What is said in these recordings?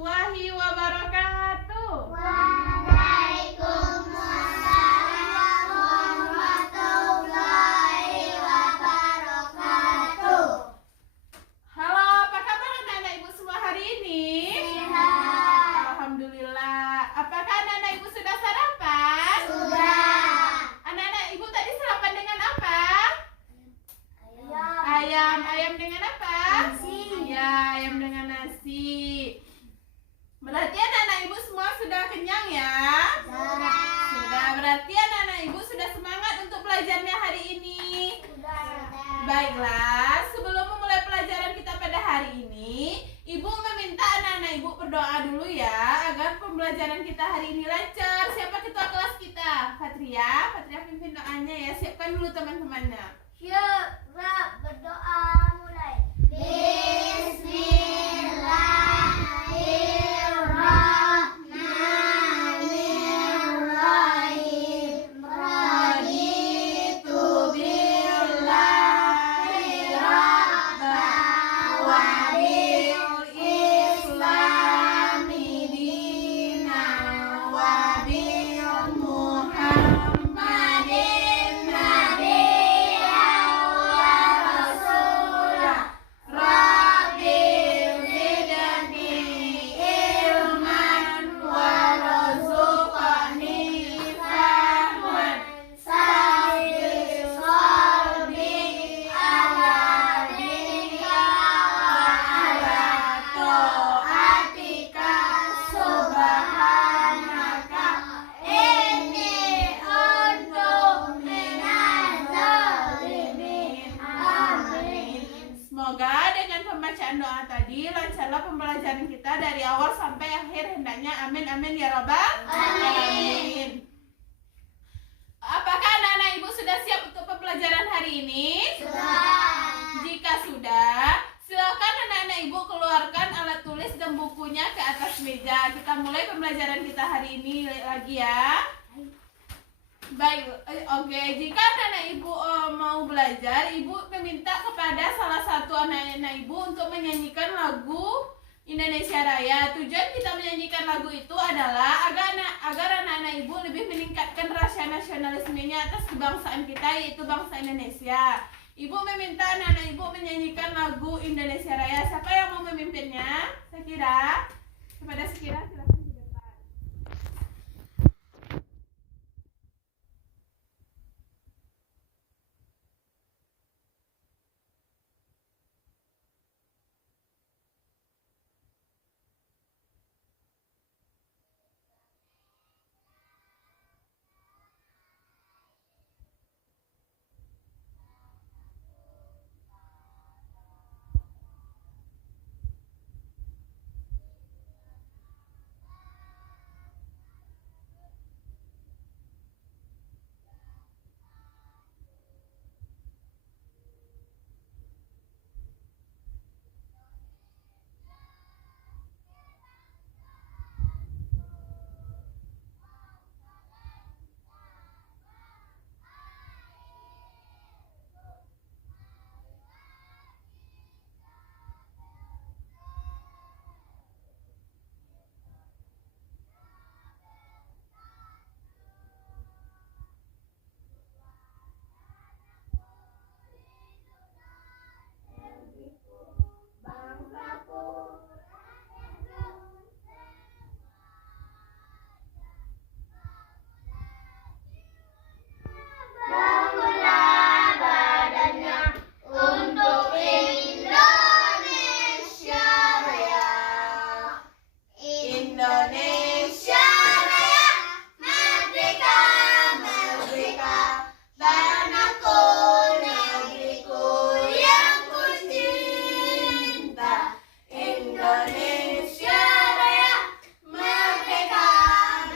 warahmatullahi wabarakatuh. Waalaikumsalam warahmatullahi wabarakatuh. Halo, apa kabar anak-anak ibu semua hari ini? Sehat. Alhamdulillah. Apakah anak-anak ibu sudah sarapan? Sudah. Anak-anak ibu tadi sarapan dengan apa? Ayam dengan apa? Nasi. Ya, ayam dengan nasi. Berarti anak-anak ibu semua sudah kenyang ya? Sudah. Berarti anak-anak ibu sudah semangat untuk belajarnya hari ini. Baiklah, sebelum memulai pelajaran kita pada hari ini, ibu meminta anak-anak ibu berdoa dulu ya, agar pembelajaran kita hari ini lancar. Siapa ketua kelas kita? Fatria. Fatria pimpin doanya ya. Siapkan dulu teman-temannya. Yuk, berdoa mulai. Bismillahirrahmanirrahim. Raditu billahi rabba wa bil islami dina wa bil muhammadin nabiyyan wa rasulah. Rabbi zidni ilman warzuqni fahman sabbir qalbi ala dinika wa ala taatika subhanaka inni kuntu minaz zalimin. Amin. Semoga dengan pembacaan doa tadi lancarlah pembelajaran kita dari awal sampai akhir, hendaknya amin amin ya robbal alamin. Apakah anak-anak ibu sudah siap untuk pembelajaran hari ini? Jika sudah, silakan anak-anak ibu keluarkan alat tulis dan bukunya ke atas meja. Kita mulai pembelajaran kita hari ini lagi ya. Baik, oke. Jika anak-anak ibu mau belajar, ibu meminta kepada salah satu anak-anak ibu untuk menyanyikan lagu Indonesia Raya. Tujuan kita menyanyikan lagu itu adalah agar anak-anak ibu lebih meningkatkan rasa nasionalismenya atas kebangsaan kita, yaitu bangsa Indonesia. Ibu meminta anak-anak ibu menyanyikan lagu Indonesia Raya. Siapa yang mau memimpinnya? Sekira. Kepada Sekira, silakan di depan. Bangunlah badannya untuk Indonesia Raya. Indonesia Raya, merdeka, merdeka, tanahku, negeriku yang ku cinta. Indonesia Raya, merdeka,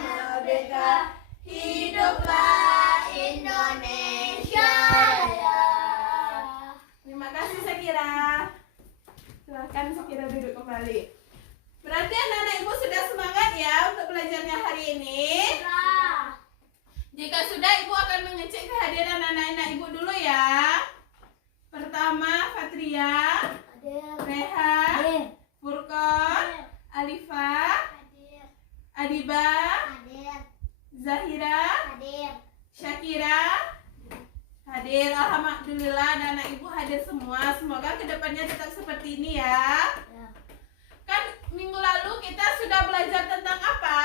merdeka, hiduplah Indonesia Raya. Terima kasih Sekira. Silakan Sekira duduk kembali. Berarti anak-anak ibu sudah semangat ya untuk belajarnya hari ini. Jika sudah, ibu akan mengecek kehadiran anak-anak ibu dulu ya. Pertama, Fatria, Reha, Furqan, Alifa, Habibah, Hadir. Zahira, Hadir. Syakira hadir. Alhamdulillah anak ibu hadir semua. Semoga kedepannya tetap seperti ini ya. Ya. Kan minggu lalu kita sudah belajar tentang apa?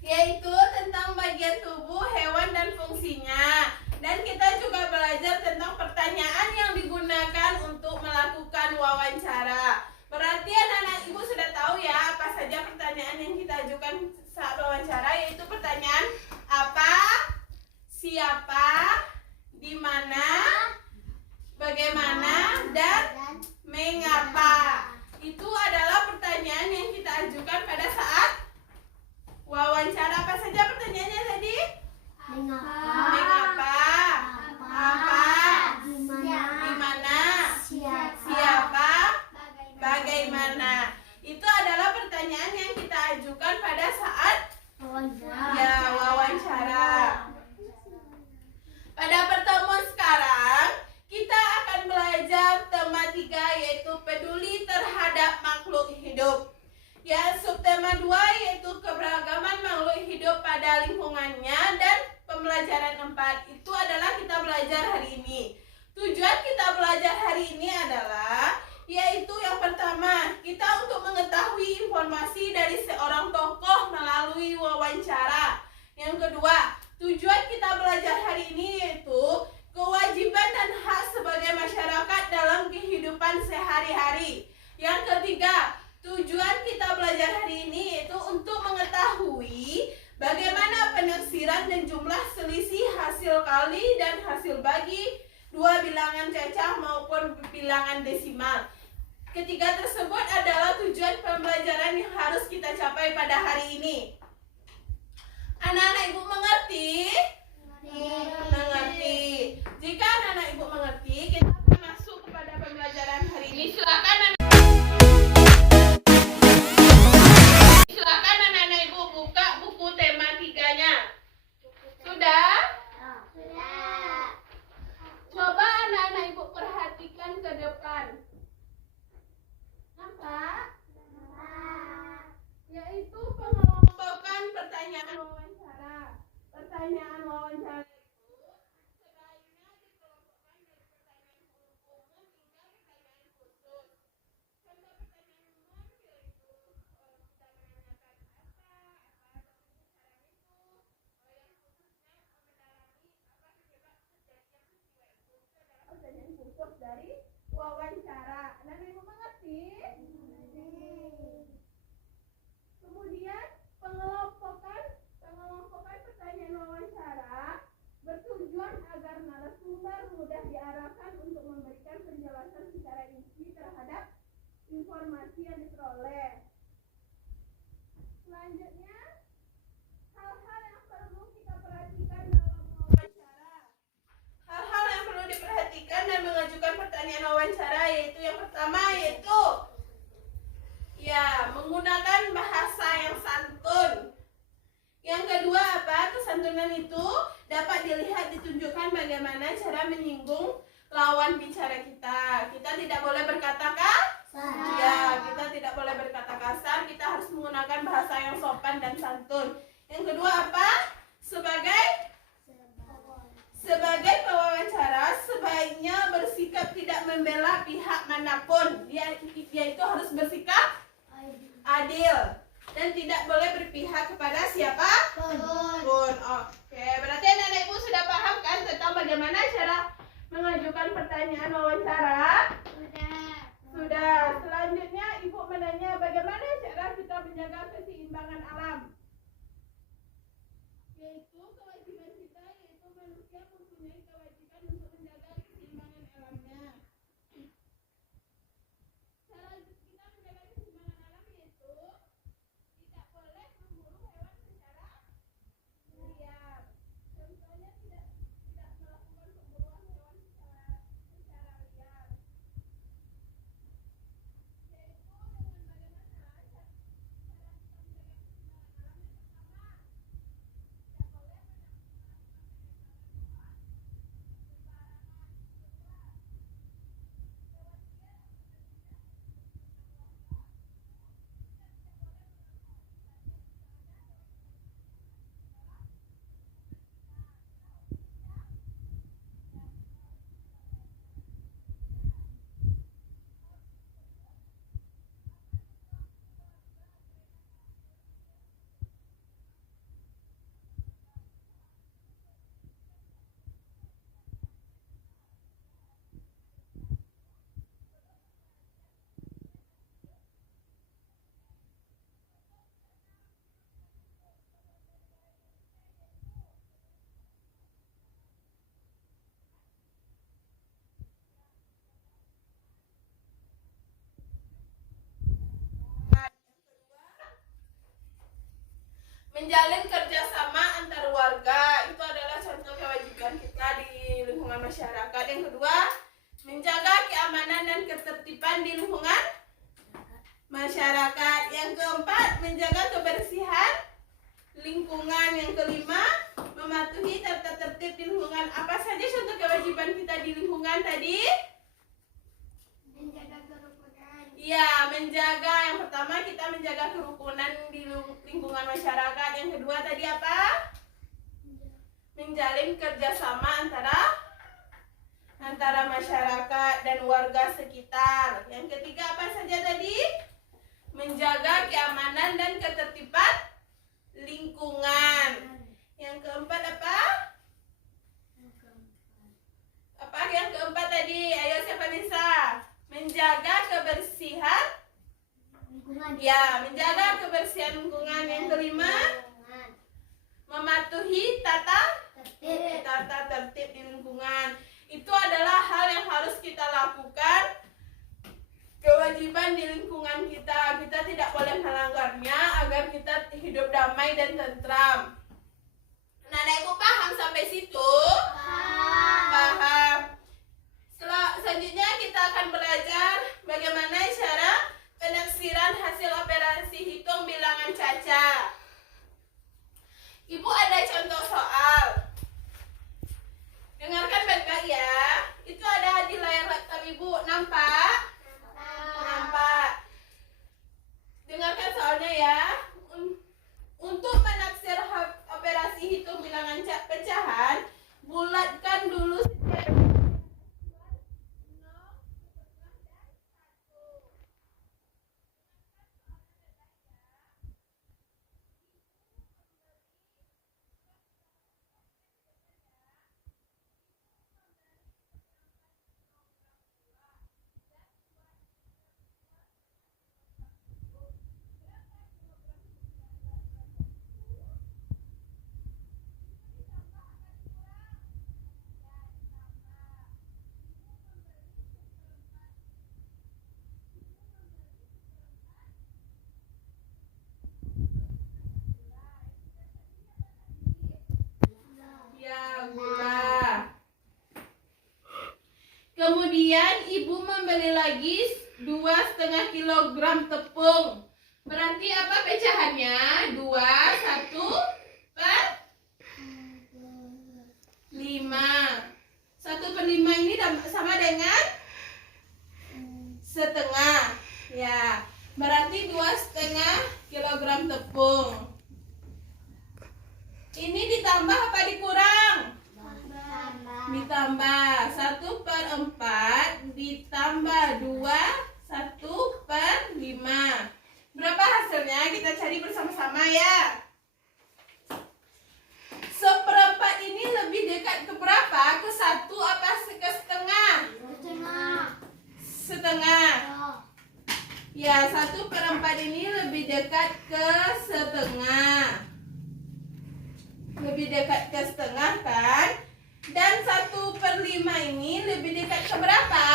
Yaitu tentang bagian tubuh hewan dan fungsinya. Dan kita juga belajar tentang pertanyaan yang digunakan untuk melakukan wawancara. Berarti anak-anak ibu sudah tahu ya apa saja pertanyaan yang kita ajukan saat wawancara, yaitu pertanyaan apa, siapa, di mana, bagaimana, dan mengapa. Itu adalah pertanyaan yang kita ajukan pada saat wawancara. Apa saja pertanyaannya tadi? Mengapa, apa, di mana, siapa, bagaimana. Itu adalah pertanyaan yang kita ajukan pada saat wawancara. Pada pertemuan sekarang kita akan belajar tema 3, yaitu peduli terhadap makhluk hidup. Ya, subtema 2 yaitu keberagaman makhluk hidup pada lingkungannya, dan pembelajaran 4 itu adalah kita belajar hari ini. Tujuan kita belajar hari ini adalah yaitu yang pertama, kita untuk mengetahui informasi dari seorang tokoh melalui wawancara. Yang kedua, tujuan kita belajar hari ini yaitu kewajiban dan hak sebagai masyarakat dalam kehidupan sehari-hari. Yang ketiga, tujuan kita belajar hari ini yaitu untuk mengetahui bagaimana penafsiran dan jumlah selisih hasil kali dan hasil bagi dua bilangan cacah maupun bilangan desimal. Ketiga tersebut adalah tujuan pembelajaran yang harus kita capai pada hari ini. Anak-anak ibu mengerti? Mengerti. Jika anak-anak ibu mengerti, kita akan masuk kepada pembelajaran hari ini. Silakan anak-anak ibu buka buku tema 3-nya. Sudah? Coba anak-anak ibu perhatikan ke depan. Apa? Yaitu pengelompokan pertanyaan wawancara. Pertanyaan wawancara itu sebaiknya dikelompokkan dari pertanyaan umum hingga pertanyaan khusus. Contoh pertanyaan umum yaitu kita menanyakan apa pembicaraan itu. Yang khususnya mendalami apa penyebab terjadinya peristiwa itu. Itu adalah pertanyaan khusus dari wawancara. Dan ibu mengerti? Kemudian pengelompokan pertanyaan wawancara bertujuan agar narasumber mudah diarahkan untuk memberikan penjelasan secara rinci terhadap informasi yang diperoleh. Selanjutnya, hal-hal yang perlu kita perhatikan dalam wawancara. Hal-hal yang perlu diperhatikan dan mengajukan pertanyaan wawancara yaitu yang pertama yaitu menggunakan bahasa yang santun. Yang kedua apa? Kesantunan itu dapat dilihat ditunjukkan bagaimana cara menyinggung lawan bicara kita. Kita tidak boleh berkata kasar. Ya, kita tidak boleh berkata kasar. Kita harus menggunakan bahasa yang sopan dan santun. Yang kedua apa? Sebagai pewawancara sebaiknya bersikap tidak membela pihak manapun. Dia itu harus bersikap adil dan tidak boleh berpihak kepada siapa pun. Oke, berarti anak-anak ibu sudah paham kan tentang bagaimana cara mengajukan pertanyaan wawancara? Sudah. Selanjutnya ibu menanya bagaimana cara kita menjaga keseimbangan alam. Yaitu kewajiban kita, yaitu manusia mempunyai kewajiban untuk menjaga keseimbangan alamnya. Cara kita menjaga keseimbangan alam yaitu tidak boleh memburu hewan secara liar. Contohnya tidak melakukan pemburuan hewan secara liar. Yaitu dengan bagaimana cara kita menjaga keseimbangan alam menjalin kerjasama antar warga. Itu adalah contoh kewajiban kita di lingkungan masyarakat. Yang kedua, menjaga keamanan dan ketertiban di lingkungan masyarakat. Yang keempat, menjaga kebersihan lingkungan. Yang kelima, mematuhi tata tertib di lingkungan. Apa saja contoh kewajiban kita di lingkungan tadi? Menjaga kerukunan. Ya, menjaga. Yang pertama kita menjaga kerukunan di lingkungan masyarakat. Yang kedua tadi apa? Menjalin kerjasama antara masyarakat dan warga sekitar. Yang ketiga apa saja tadi? Menjaga keamanan dan ketertiban lingkungan. Yang keempat apa? Apa yang keempat tadi? Ayo siapa bisa? Menjaga kebersihan Lingkungan. ya, menjaga kebersihan lingkungan. Yang kelima, mematuhi tata tertib di lingkungan. Itu adalah hal yang harus kita lakukan, kewajiban di lingkungan kita. Kita tidak boleh melanggarnya agar kita hidup damai dan tentram. Nah, Ibu paham sampai situ? Paham. Selanjutnya kita akan belajar bagaimana cara penaksiran hasil operasi hitung bilangan caca. Ibu ada contoh soal. Dengarkan baik-baik ya. Itu ada di layar laptop Ibu. Nampak? Nampak. Dengarkan soalnya ya. Untuk menaksir operasi hitung bilangan pecahan, bulatkan dulu setiap gula. Kemudian ibu membeli lagi 2,5 kilogram tepung. Berarti apa pecahannya? 2, 1 per 5. 1 per 5 ini sama dengan setengah. Ya, berarti 2,5 kilogram tepung. Ini ditambah apa dikurang? Ditambah. 1 per 4 ditambah 2, 1 per 5. Berapa hasilnya? Kita cari bersama-sama ya. 1/4 ini lebih dekat ke berapa? Ke 1 apa ke setengah? Setengah. Ya, 1/4 ini lebih dekat ke setengah. Lebih dekat ke setengah kan? Dan 1 per 5 ini lebih dekat ke berapa?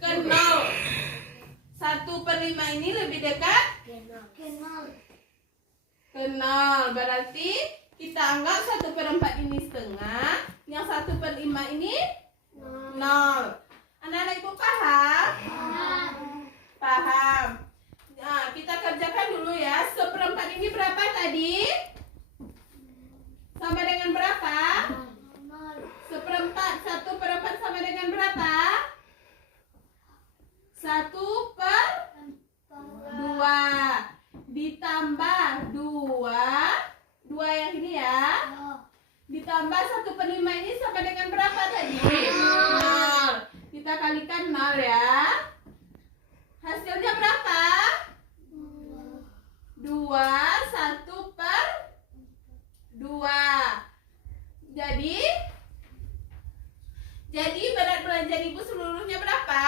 Ke 0. 1 per 5 ini lebih dekat ke 0. Berarti kita anggap 1 per 4 ini setengah. Yang 1 per 5 ini 0. Anak-anak Ibu paham? Paham. Nah, kita kerjakan dulu ya. 1/4 ini berapa tadi? Sama dengan berapa? 1/4. 1 per 4 sama dengan berapa? 1 per 2. Ditambah 2 yang ini ya. Ditambah 1 per 5 ini sama dengan berapa tadi? 0. Kita kalikan 0 ya. Hasilnya berapa? 2, 1 per 2. Jadi berat belanjaan Ibu seluruhnya berapa?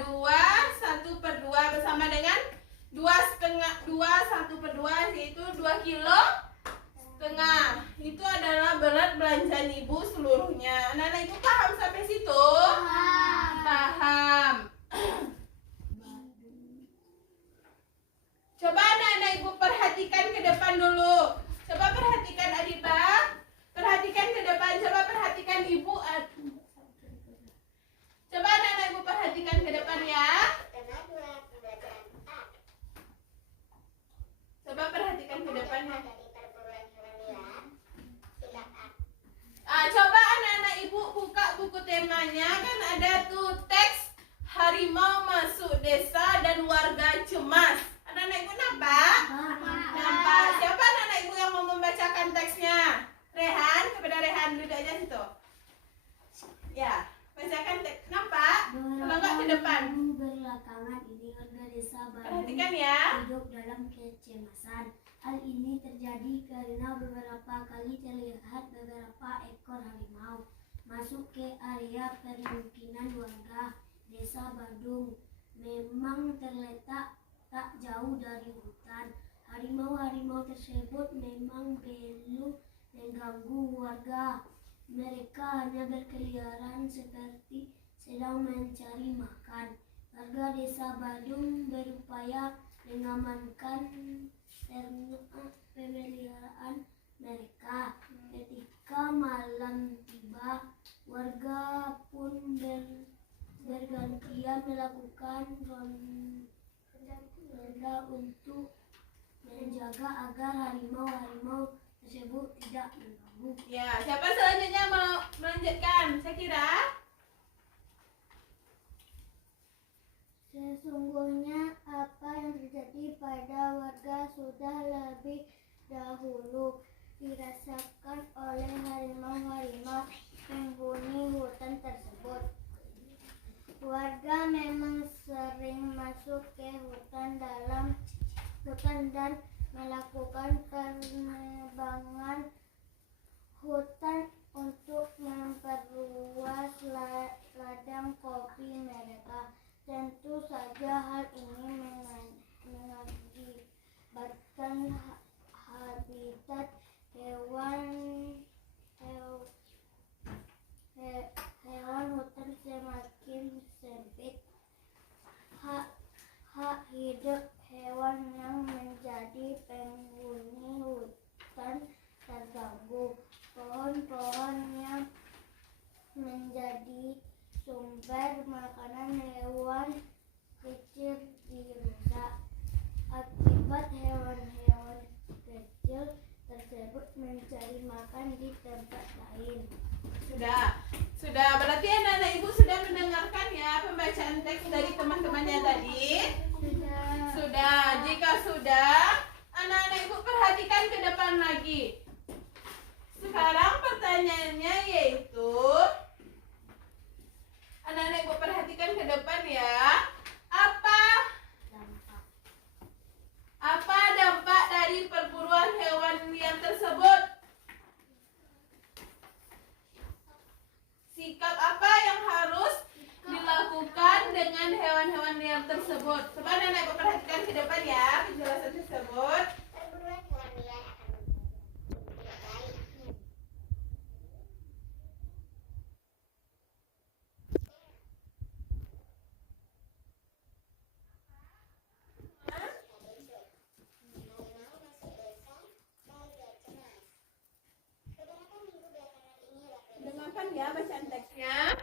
2, 1 per 2 bersama dengan 1 per 2 yaitu 2,5 kilo. Itu adalah berat belanjaan Ibu seluruhnya. Anak-anak Ibu paham sampai situ? Paham. Coba anak-anak Ibu perhatikan. desa dan warga cemas. Anak-anak ibu nampak? Nampak. Siapa anak-anak ibu yang mau membacakan teksnya? Rehan, kepada Rehan duduk aja situ. Ya, bacakan teks. Nampak? Kalau enggak ke depan. Belakangan ini warga desa Bandung Perhatikan ya. hidup dalam kecemasan. Hal ini terjadi karena beberapa kali terlihat beberapa ekor harimau masuk ke area permukiman warga desa Badung. Memang terletak tak jauh dari hutan. Harimau-harimau tersebut memang belum mengganggu warga. Mereka hanya berkeliaran seperti sedang mencari makan. Warga desa Badung berupaya mengamankan ternak pemeliharaan mereka. Ketika malam tiba, warga pun bergantian melakukan ronda untuk menjaga agar harimau-harimau tersebut tidak mengganggu. Ya, siapa selanjutnya mau melanjutkan? Saya kira Sesungguhnya apa yang terjadi pada warga sudah lebih dahulu dirasakan oleh harimau-harimau penghuni hutan tersebut. Warga memang sering masuk ke hutan dan melakukan penebangan hutan untuk memperluas ladang kopi mereka. Tentu saja hal ini mengakibatkan habitat hewan hutan semakin sempit. Hak hidup hewan yang menjadi penghuni hutan terganggu. Pohon-pohon yang menjadi sumber makanan hewan kecil dirusak. Akibat hewan-hewan kecil tersebut mencari makan di tempat lain. Sudah. Berarti anak-anak ibu sudah mendengarkan ya pembacaan teks dari teman-temannya tadi? Sudah. Jika sudah, anak-anak ibu perhatikan ke depan lagi. Sekarang pertanyaannya yaitu, anak-anak ibu perhatikan ke depan ya. Apa dampak dari perburuan hewan liar tersebut? Sikap apa yang harus dilakukan dengan hewan-hewan liar tersebut? Coba anak-anak ibu perhatikan ke depan ya penjelasan tersebut. Perburuan hewan liar akan tidak baik. Dengarkan ya bacaan teksnya.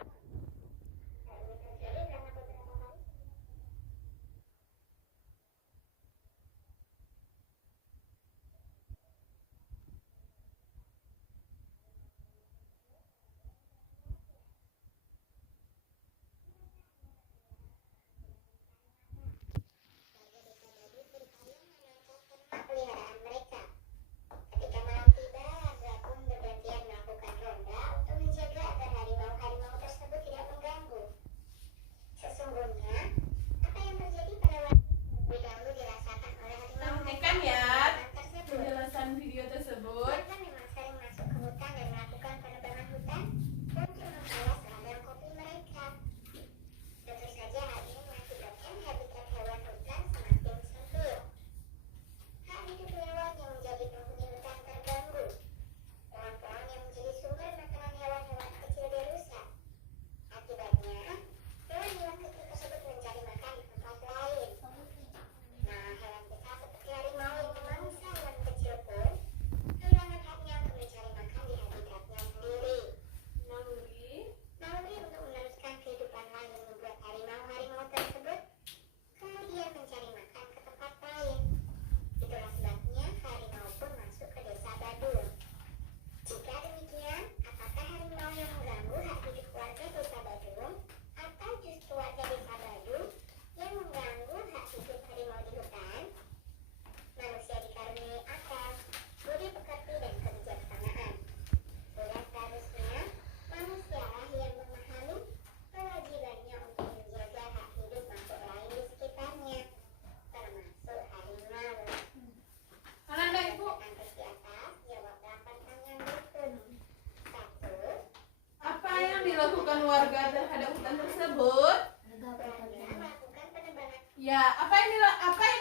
Ya, apa yang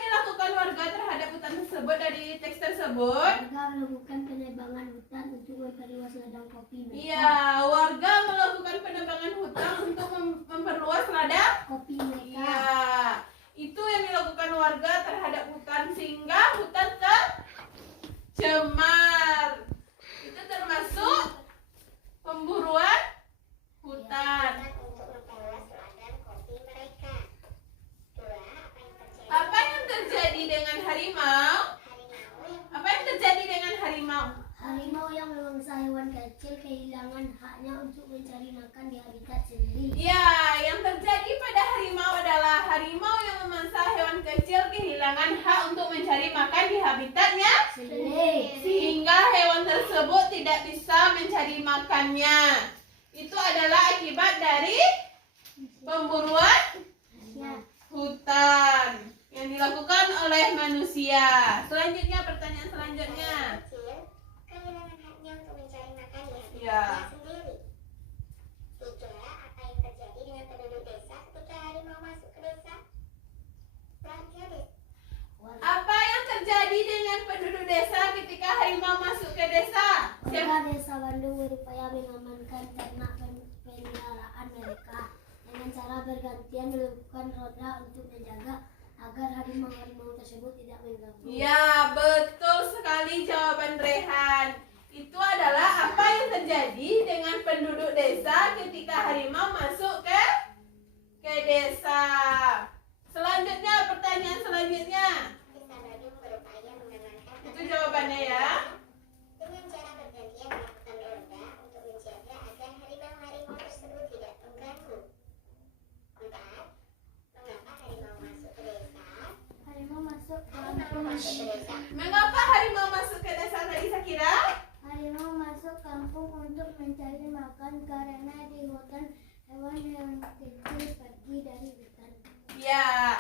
dilakukan warga terhadap hutan tersebut dari teks tersebut? Warga melakukan penebangan hutan untuk memperluas ladang kopi mereka. Iya, warga melakukan penebangan hutan untuk memperluas ladang. Kopi mereka. Iya, itu yang dilakukan warga terhadap hutan sehingga hutan tercemar. Itu termasuk pemburuan hutan. Untuk memperluas ladang kopi mereka. 2. Apa yang terjadi dengan harimau? Apa yang terjadi dengan harimau? Harimau yang memangsa hewan kecil kehilangan haknya untuk mencari makan di habitat sendiri. Ya, yang terjadi pada harimau adalah harimau yang memangsa hewan kecil kehilangan hak untuk mencari makan di habitatnya, sehingga hewan tersebut tidak bisa mencari makannya. Itu adalah akibat dari pemburuan hutan yang dilakukan oleh manusia. Selanjutnya, pertanyaan selanjutnya. Kecil kehilangan haknya untuk mencari makan di habitatnya Ya. sendiri. 3. Apa yang terjadi dengan penduduk desa ketika harimau masuk ke desa? Perhatian deh. Apa yang terjadi dengan penduduk desa ketika harimau masuk ke desa? Warga desa Bandung berupaya mengamankan ternak peliharaan mereka dengan cara bergantian melakukan roda untuk menjaga agar harimau-harimau tersebut tidak mengganggu. Ya, betul sekali jawaban Rehan. Itu adalah apa yang terjadi dengan penduduk desa ketika harimau masuk ke desa. Selanjutnya, pertanyaan selanjutnya. Desa Bandung berupaya mengamankan Itu jawabannya ya. dengan cara bergantian melakukan roda untuk menjaga agar harimau-harimau tersebut tidak mengganggu. 4. Mengapa harimau masuk ke desa? Harimau masuk Harimau masuk ke desa. Mengapa harimau masuk ke desa tadi, Sakira? Harimau masuk kampung untuk mencari makan karena di hutan hewan-hewan kecil pergi dari hutan. Ya.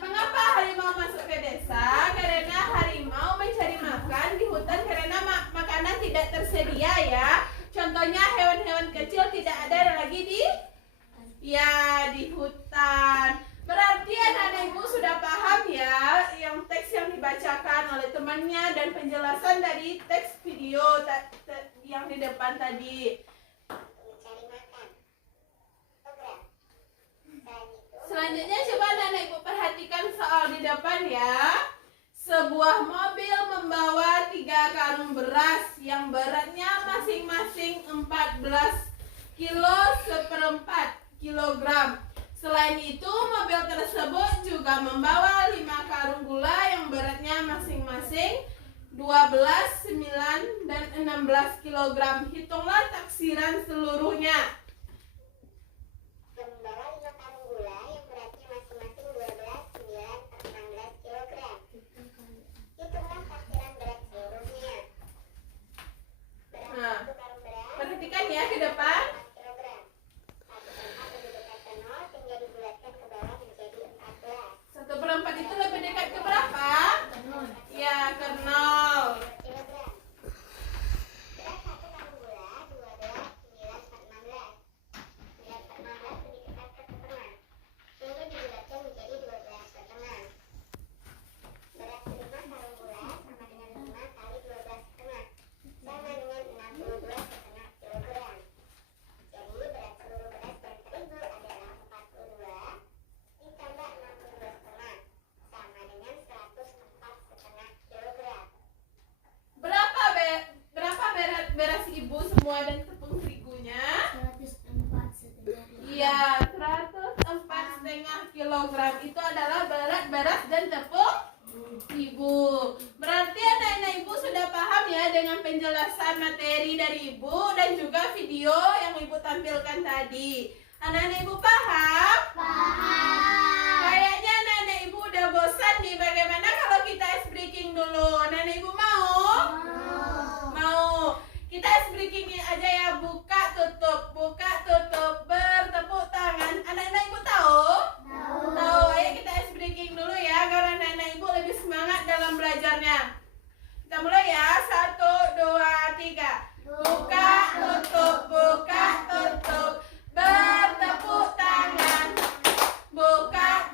Mengapa harimau masuk ke desa? Karena harimau mencari makan di hutan karena makanan tidak tersedia ya. Contohnya hewan-hewan kecil tidak ada lagi di hutan. Berarti anak-anak ibu sudah paham ya yang teks yang dibacakan oleh temannya dan penjelasan dari teks video yang di depan tadi. Mencari makan. Program. Selain itu, Selanjutnya coba anak-anak ibu perhatikan soal di depan ya. Sebuah mobil membawa 3 karung beras yang beratnya masing-masing 14 kilo seperempat kilogram. Selain itu, mobil tersebut juga membawa 5 karung gula yang beratnya masing-masing 12, 9, dan 16 kilogram. Hitunglah taksiran seluruhnya. membawa 5 karung gula yang beratnya masing-masing 12, 9, dan 16 kg. Hitunglah taksiran berat seluruhnya. Berat Nah, 1 karung beras perhatikan ya ke depan. 4 kg. 1/4 lebih dekat ke 0 sehingga dibulatkan ke bawah menjadi 14 1/4 itu lebih dekat ke berapa? Ya, ke 0. kg. Berat 1 karung gula 12, 9, 16. 9 per 16 lebih dekat ke setengah sehingga dibulatkan menjadi 12,5. Berat 5 karung gula sama dengan 5 kali 12,5 sama dengan 62,5 kg. Jadi berat seluruh beras dan terigu adalah 42 ditambah 62,5 sama dengan 104,5 kg. Berapa beras ibu semua dan tepung terigunya? 104 setengah. Iya, 104,5 kilogram. Itu adalah berat beras dan tepung ibu. Berarti anak-anak ibu sudah paham ya dengan penjelasan materi dari ibu dan juga video yang ibu tampilkan tadi. Anak-anak ibu paham? Paham. Kayaknya anak-anak ibu udah bosan nih. Bagaimana kalau kita ice breaking dulu? Anak-anak ibu mau? Mau. Kita ice breaking aja ya. Buka tutup, bertepuk tangan. Anak-anak ibu tahu? Tahu. Ayo kita ice breaking dulu ya agar anak-anak ibu lebih semangat dalam belajarnya. Kita mulai ya. 1, 2, 3. Buka tutup, bertepuk tangan. Buka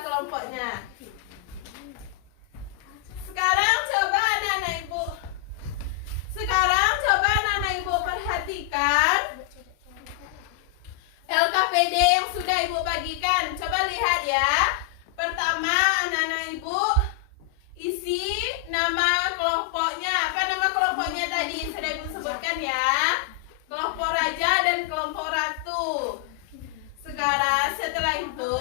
kelompoknya. Sekarang coba anak-anak ibu perhatikan LKPD yang sudah ibu bagikan. Coba lihat ya. Pertama, anak-anak ibu isi nama kelompoknya. Apa nama kelompoknya tadi? Sudah ibu sebutkan ya. Kelompok raja dan kelompok ratu. Sekarang setelah itu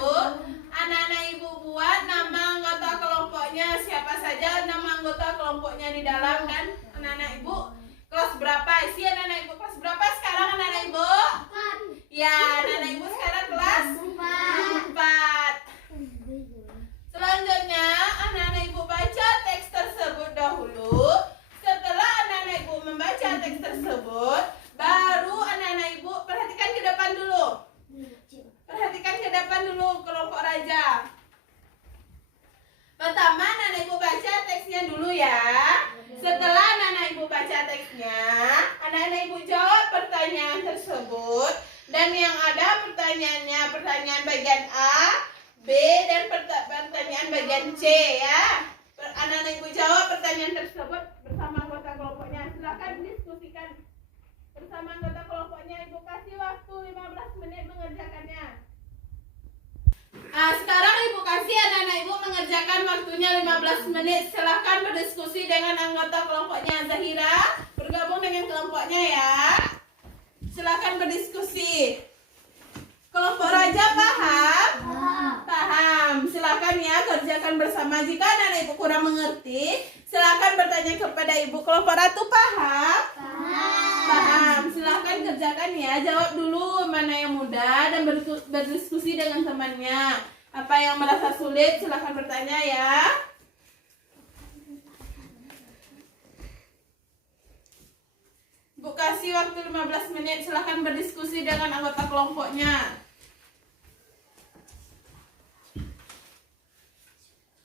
anak-anak ibu buat nama anggota kelompoknya. Siapa saja nama anggota kelompoknya di dalam, dan anak-anak ibu kelas berapa? Isi anak-anak ibu kelas berapa sekarang anak-anak ibu? Ya, anak-anak ibu sekarang kelas 4. Selanjutnya anak-anak ibu baca teks tersebut dahulu. Setelah anak-anak ibu membaca teks tersebut, baru anak-anak ibu perhatikan ke depan dulu. Perhatikan ke depan dulu kelompok raja. Pertama anak-anak ibu baca teksnya dulu ya. Setelah anak-anak ibu baca teksnya, anak-anak ibu jawab pertanyaan tersebut. Dan yang ada pertanyaannya, pertanyaan bagian A, B, dan pertanyaan bagian C ya. Anak-anak ibu jawab pertanyaan tersebut bersama anggota kelompoknya. Silakan diskusikan bersama anggota kelompoknya. Ibu kasih waktu 15 menit mengerjakannya. Nah, sekarang ibu kasih anak-anak ibu mengerjakan waktunya 15 menit. Silakan berdiskusi dengan anggota kelompoknya. Zahira bergabung dengan kelompoknya ya. Silakan berdiskusi. Kelompok raja paham? Paham. Silakan ya kerjakan bersama. Jika anak-anak ibu kurang mengerti, silakan bertanya kepada ibu. Kelompok ratu paham? Paham. Silakan kerjakan ya. Jawab dulu mana yang mudah dan berdiskusi dengan temannya. Apa yang merasa sulit silakan bertanya ya. Bu kasih waktu 15 menit. Silakan berdiskusi dengan anggota kelompoknya.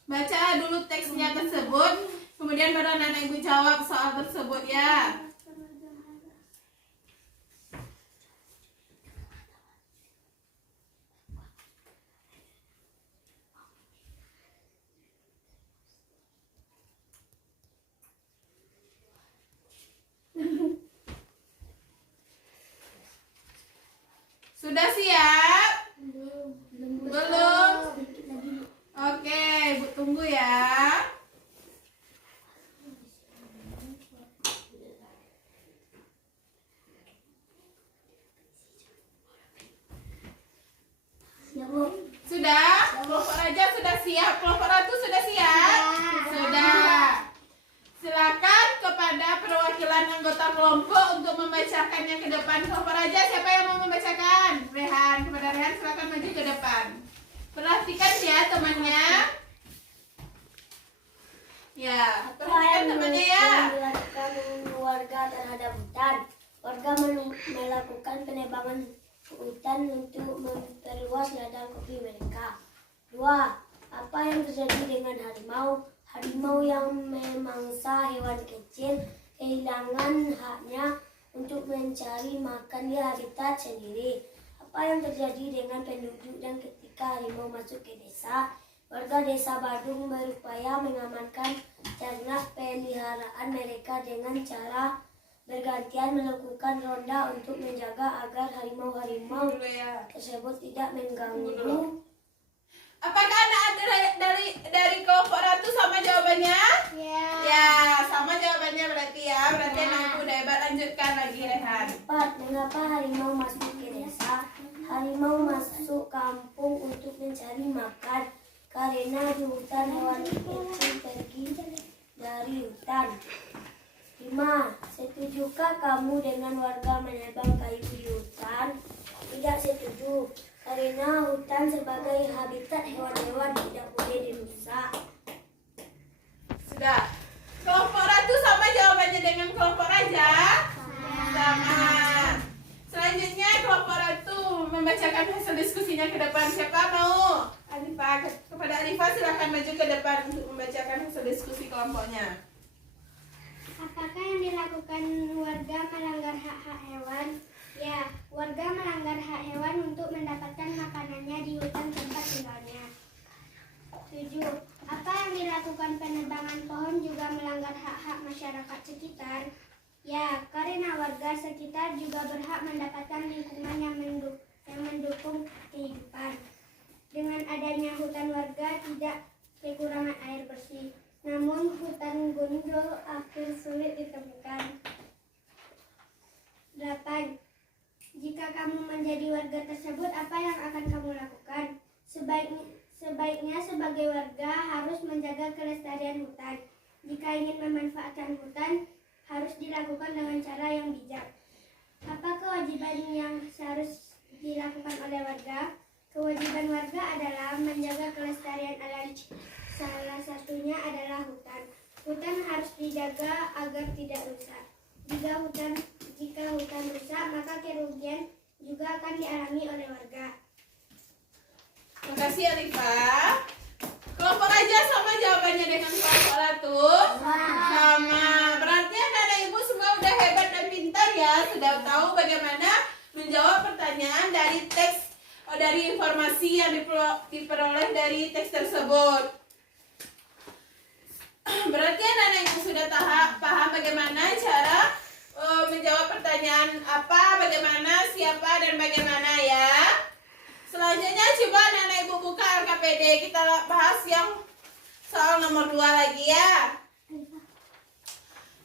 Baca dulu teksnya tersebut, kemudian baru anak-anak ibu jawab soal tersebut ya. Sudah siap? Belum? Oke, ibu tunggu ya. Ya, Bu. Sudah? Kelompok raja sudah siap? Kelompok ratu sudah siap? Sudah. Silakan kepada perwakilan anggota kelompok untuk membacakannya ke depan. Kelompok raja siapa yang mau membacakan? Rehan. Kepada Rehan silakan maju ke depan. Perhatikan ya temannya. Ya, perhatikan temannya ya. Dilakukan warga terhadap hutan. Warga melakukan penebangan hutan untuk memperluas ladang kopi mereka. 2. Apa yang terjadi dengan harimau? Harimau yang memangsa hewan kecil kehilangan haknya untuk mencari makan di habitat sendiri. Apa yang terjadi dengan penduduk dan ketika harimau masuk ke desa? Warga desa Badung berupaya mengamankan ternak peliharaan mereka dengan cara bergantian melakukan ronda untuk menjaga agar harimau-harimau tersebut tidak mengganggu. Apakah anak dari kelompok ratu sama jawabannya? Ya, sama jawabannya berarti ya. Berarti anak ibu udah hebat. Lanjutkan lagi Rehan. 4. Mengapa harimau masuk ke desa? Harimau masuk kampung untuk mencari makan karena di hutan hewan kecil pergi dari hutan. 5. Setujukah kamu dengan warga menebang kayu di hutan? Tidak setuju, karena hutan sebagai habitat hewan-hewan tidak boleh dirusak. Sudah. Kelompok ratu sama jawabannya dengan kelompok raja? Sama. Selanjutnya kelompok ratu membacakan hasil diskusinya ke depan. Siapa mau? Alifah. Kepada Alifah silakan maju ke depan untuk membacakan hasil diskusi kelompoknya. Apakah yang dilakukan warga melanggar hak-hak hewan? Ya, warga melanggar hak hewan untuk mendapatkan makanannya di hutan tempat tinggalnya. hak-hak masyarakat sekitar? Ya, karena warga sekitar juga berhak mendapatkan lingkungan yang mendukung kehidupan. Dengan adanya hutan warga tidak kekurangan air bersih. Namun hutan gundul hampir sulit ditemukan. 8. Jika kamu menjadi warga tersebut, apa yang akan kamu lakukan? Sebaiknya sebagai warga harus menjaga kelestarian hutan. Jika ingin memanfaatkan hutan, harus dilakukan dengan cara yang bijak. Apa kewajiban yang harus dilakukan oleh warga? Kewajiban warga adalah menjaga kelestarian alam. Salah satunya adalah hutan. Hutan harus dijaga agar tidak rusak. Jika hutan rusak, maka kerugian juga akan dialami oleh warga. Terima kasih Alifah. Kelompok aja sama jawabannya dengan kelompok Ratu. Sama. Berarti anak-anak ibu semua udah hebat dan pintar ya. Sudah tahu bagaimana menjawab pertanyaan dari teks, dari informasi yang diperoleh dari teks tersebut. Berarti anak-anak ibu sudah paham bagaimana cara menjawab pertanyaan apa, bagaimana, siapa, dan bagaimana ya. Selanjutnya coba anak-anak ibu buka LKPD. Kita bahas yang soal nomor 2 lagi ya.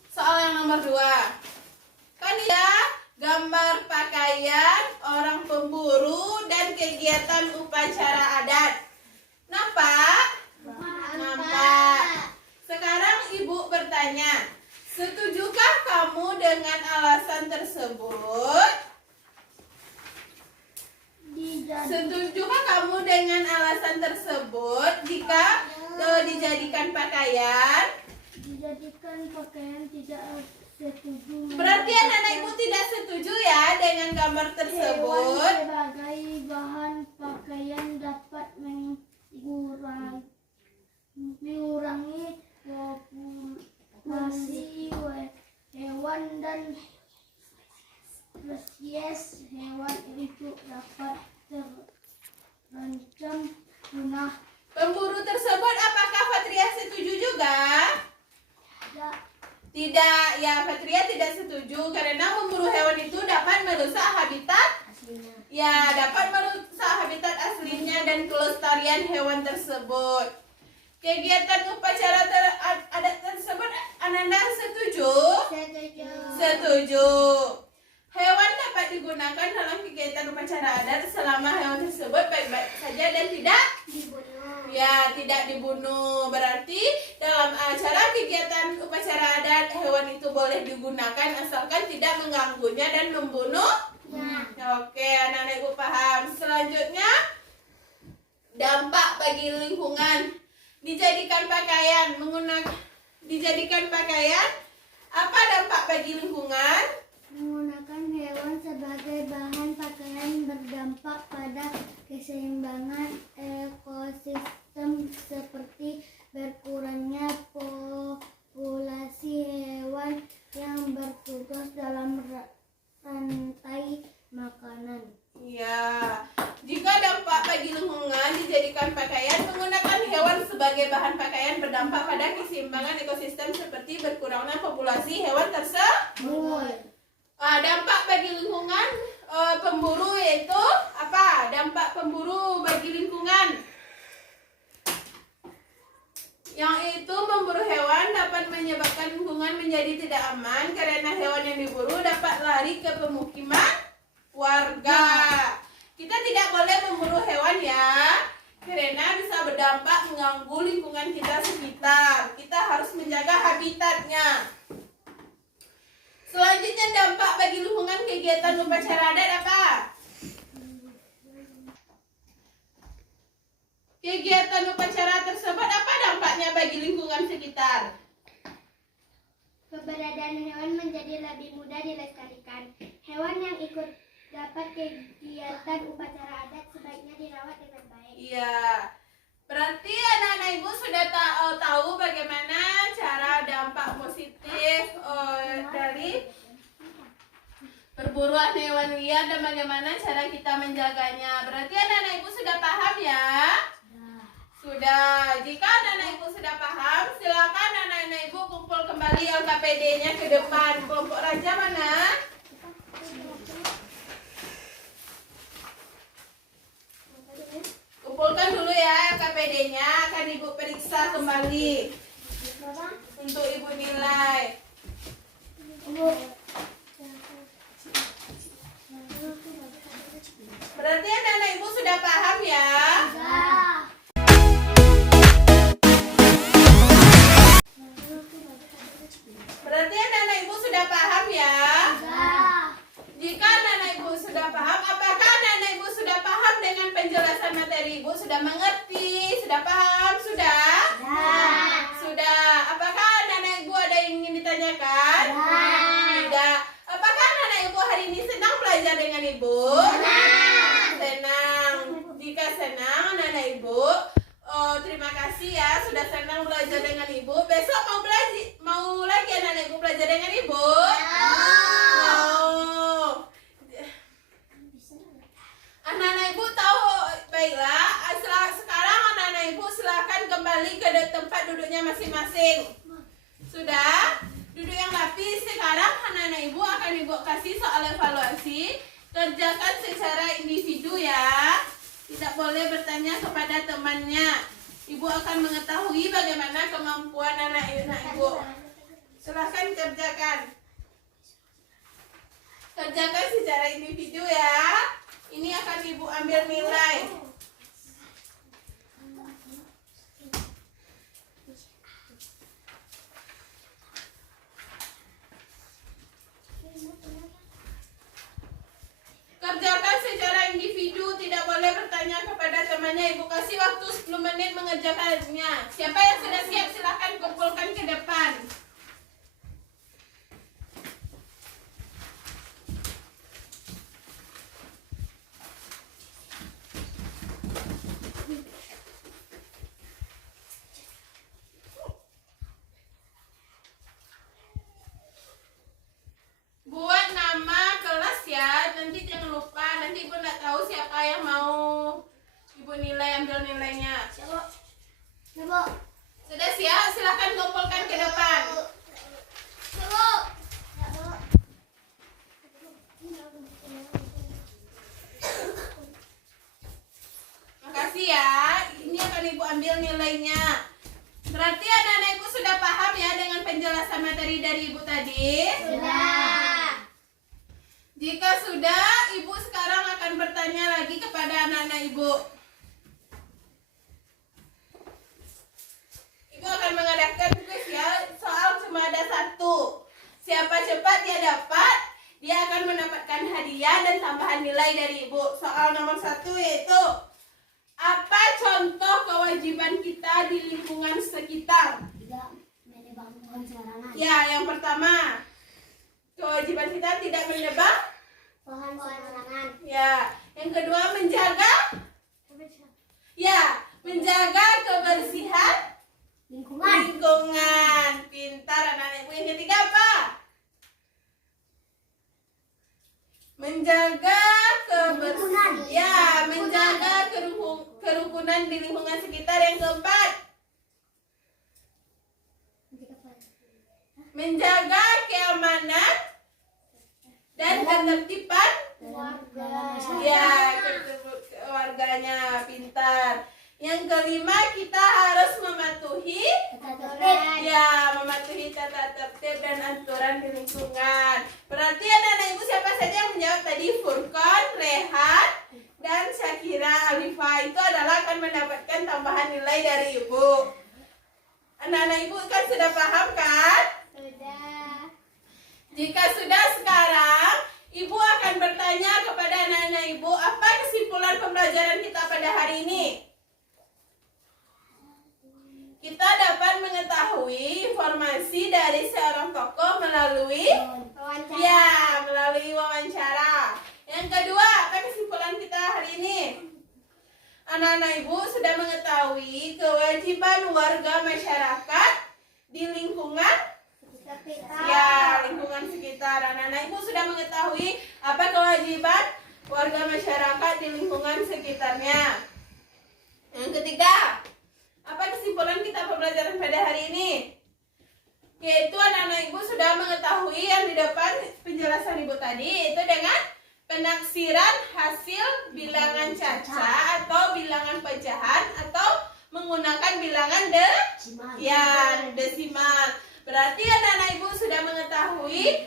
Soal yang nomor 2. Kan ya, gambar pakaian orang pemburu dan kegiatan upacara adat. Nampak? Nampak. Sekarang ibu bertanya, setujukah kamu dengan alasan tersebut? Setujukah kamu dengan alasan tersebut jika dijadikan pakaian? Dijadikan pakaian tidak setuju. Berarti anak-anak ibu tidak setuju ya dengan gambar tersebut. Sebagai bahan pakaian dapat mengurangi populasi hewan dan spesies hewan itu dapat terancam punah. Pemburu tersebut apakah Fatria setuju juga? Tidak, ya Fatria tidak setuju karena memburu hewan itu dapat merusak habitat Aslinya. Ya, dapat merusak habitat aslinya dan kelestarian hewan tersebut. Kegiatan upacara adat tersebut anak-anak setuju? Setuju. Hewan dapat digunakan dalam kegiatan upacara adat selama hewan tersebut baik-baik saja dan tidak Dibunuh. Ya, tidak dibunuh. Berarti dalam acara kegiatan upacara adat hewan itu boleh digunakan asalkan tidak mengganggunya dan membunuh. Oke, anak-anak ibu paham. Selanjutnya, dampak bagi lingkungan. Dijadikan pakaian, apa dampak bagi lingkungan? Menggunakan hewan sebagai bahan pakaian berdampak pada keseimbangan ekosistem seperti berkurangnya populasi hewan yang bertugas dalam rantai makanan. Ya, jika dampak bagi lingkungan dijadikan pakaian, menggunakan hewan sebagai bahan pakaian berdampak pada keseimbangan ekosistem seperti berkurangnya populasi hewan tersebut. Dampak bagi lingkungan pemburu yaitu apa? Dampak pemburu bagi lingkungan yang itu memburu hewan dapat menyebabkan lingkungan menjadi tidak aman karena hewan yang diburu dapat lari ke pemukiman warga. Kita tidak boleh memburu hewan ya, karena bisa berdampak mengganggu lingkungan kita sekitar. Kita harus menjaga habitatnya. Selanjutnya dampak bagi lingkungan kegiatan upacara adat apa? Kegiatan upacara tersebut apa dampaknya bagi lingkungan sekitar? Keberadaan hewan menjadi lebih mudah dilestarikan. Hewan yang ikut dapat kegiatan upacara adat sebaiknya dirawat dengan baik. Iya. Berarti anak-anak ibu sudah tahu bagaimana cara dampak positif dari perburuan hewan liar dan bagaimana cara kita menjaganya. Berarti anak-anak ibu sudah paham ya? Sudah. Jika anak-anak ibu sudah paham, silakan anak-anak ibu kumpul kembali kembali LKPD-nya ke depan. Kelompok Raja mana? Kumpulkan dulu ya LKPD-nya, akan Ibu periksa kembali untuk Ibu nilai. Berarti anak-anak Ibu sudah paham ya? Berarti anak-anak Ibu sudah paham ya? Jika anak-anak Ibu sudah paham, apakah anak-anak Ibu sudah paham dengan penjelasan materi Ibu? Sudah mengerti? Sudah paham? Sudah? Sudah. Apakah anak-anak Ibu ada yang ingin ditanyakan? Tidak. Apakah anak-anak Ibu hari ini senang belajar dengan Ibu? Senang. Jika senang anak-anak Ibu, terima kasih ya sudah senang belajar dengan Ibu. Besok mau lagi anak-anak Ibu belajar dengan Ibu? Anak-anak Ibu tahu, baiklah. Sekarang anak-anak Ibu silakan kembali ke tempat duduknya masing-masing. Sudah? Duduk yang rapi. Sekarang anak-anak Ibu akan Ibu kasih soal evaluasi. Kerjakan secara individu ya. Tidak boleh bertanya kepada temannya. Ibu akan mengetahui bagaimana kemampuan anak-anak Ibu. Silakan kerjakan. Kerjakan secara individu ya. Ini akan Ibu ambil nilai. Kerjakan secara individu, tidak boleh bertanya kepada temannya. Ibu kasih waktu 10 menit mengerjakannya. Siapa yang sudah siap silakan kumpulkan ke depan. Buat nama kelas ya, nanti jangan lupa, nanti Ibu nggak tahu siapa yang mau Ibu nilai, ambil nilainya. Sudah siap? Silakan kumpulkan ke depan. Makasih ya, ini akan Ibu ambil nilainya. Berarti anak-anak Ibu sudah paham ya dengan penjelasan materi dari Ibu tadi? Jika sudah, Ibu sekarang akan bertanya lagi kepada anak-anak Ibu. Ibu akan mengadakan kuis ya, soal cuma ada satu. Siapa cepat dia dapat, dia akan mendapatkan hadiah dan tambahan nilai dari Ibu. Soal nomor 1 yaitu, apa contoh kewajiban kita di lingkungan sekitar? Ya, yang pertama, kewajiban kita tidak menebang Pohon sembarangan. Ya, yang kedua menjaga. Ya, menjaga kebersihan lingkungan. Pintar anak-anak Ibu. Yang ketiga apa? Menjaga kebersihan. Ya, menjaga kerukunan di lingkungan sekitar. Yang keempat, menjaga keamanan dan ketertiban ya, keluarganya. Pintar. Yang kelima, kita harus mematuhi tata tertib dan aturan di lingkungan. Berarti anak-anak Ibu siapa saja yang menjawab tadi? Furqan, Rehan, dan Syakira Alifah itu adalah akan mendapatkan tambahan nilai dari Ibu. Anak-anak Ibu kan sudah paham kan? Sudah. Jika sudah, sekarang Ibu akan bertanya kepada anak-anak Ibu, apa kesimpulan pembelajaran kita pada hari ini? Kita dapat mengetahui informasi dari seorang tokoh melalui wawancara. Yang kedua, apa kesimpulan kita hari ini? Anak-anak Ibu sudah mengetahui kewajiban warga masyarakat di lingkungan lingkungan sekitar. Anak-anak Ibu sudah mengetahui apa kewajiban warga masyarakat di lingkungan sekitarnya. Yang ketiga, apa kesimpulan kita pembelajaran pada hari ini? Yaitu anak-anak tadi itu dengan penaksiran hasil bilangan caca atau bilangan pecahan atau menggunakan bilangan desimal. Berarti anak-anak ibu sudah mengetahui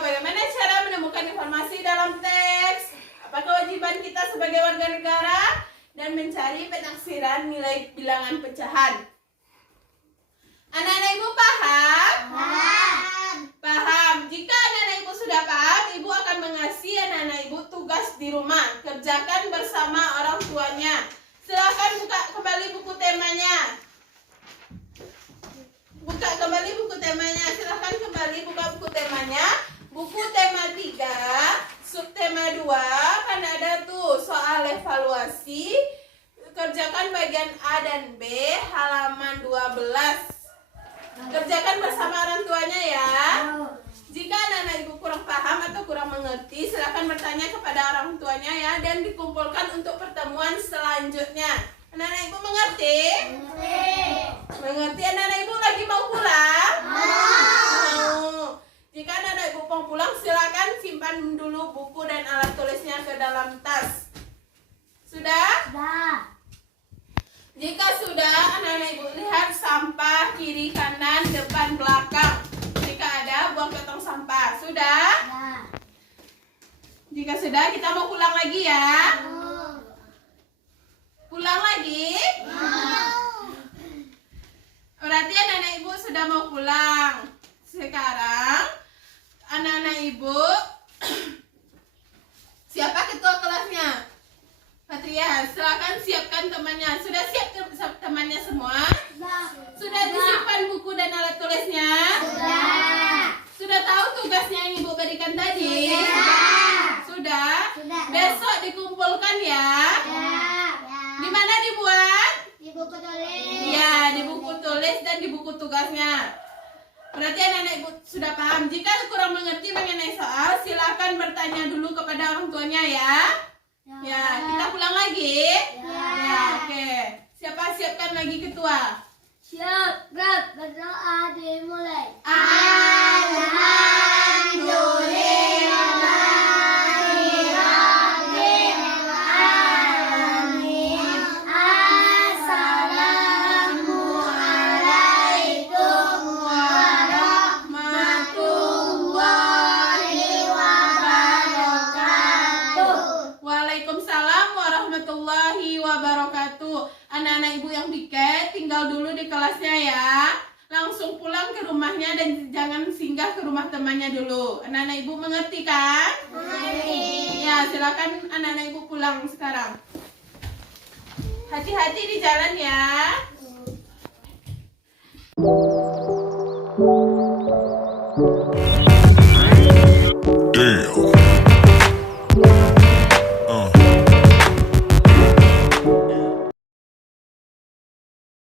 bagaimana cara menemukan informasi dalam teks, apa kewajiban kita sebagai warga negara, dan mencari penaksiran nilai bilangan pecahan. Anak-anak ibu paham? Paham. Jika anak-anak ibu sudah paham, ibu akan mengasih anak-anak ibu tugas di rumah. Kerjakan bersama orang tuanya. Silakan buka kembali buku temanya. Buka kembali buku temanya. Silakan kembali buka buku temanya. Buku tema 3, subtema 2, kan ada tuh soal evaluasi. Kerjakan bagian A dan B, halaman 12. Kerjakan bersama orang tuanya ya. Jika anak-anak ibu kurang paham atau kurang mengerti, silakan bertanya kepada orang tuanya ya, dan dikumpulkan untuk pertemuan selanjutnya. Anak-anak ibu mengerti? Mengerti. Anak-anak ibu lagi mau pulang? Mau. Jika anak-anak ibu mau pulang, silakan simpan dulu buku dan alat tulisnya ke dalam tas. Sudah? Jika sudah, anak-anak ibu lihat sampah kiri kanan depan belakang. Jika ada, buang ke tong sampah. Sudah? Jika sudah, kita mau pulang lagi ya. Pulang lagi? Berarti anak-anak ibu sudah mau pulang. Sekarang anak-anak ibu siapa ketua kelasnya? Patria, silakan siapkan temannya. Sudah siap temannya semua? Sudah disimpan buku dan alat tulisnya? Sudah tahu tugasnya yang ibu berikan tadi? Sudah? Besok dikumpulkan ya? Di mana dibuat? Di buku tulis. Ya, di buku tulis dan di buku tugasnya. Berarti anak-anak ibu sudah paham. Jika kurang mengerti mengenai soal, silakan bertanya dulu kepada orang tuanya ya. Ya, kita pulang lagi. Ya, oke. Siapa siapkan lagi ketua? Siap, Gap, berdoa dimulai. Assalamualaikum warahmatullahi wabarakatuh. Waalaikumsalam warahmatullahi wabarakatuh. Anak-anak ibu yang piket, tinggal dulu di kelasnya ya. Langsung pulang ke rumahnya dan jangan singgah ke rumah temannya dulu. Anak-anak ibu mengerti kan? Mengerti. Ya, silakan anak-anak ibu pulang sekarang. Hati-hati di jalan ya. Damn.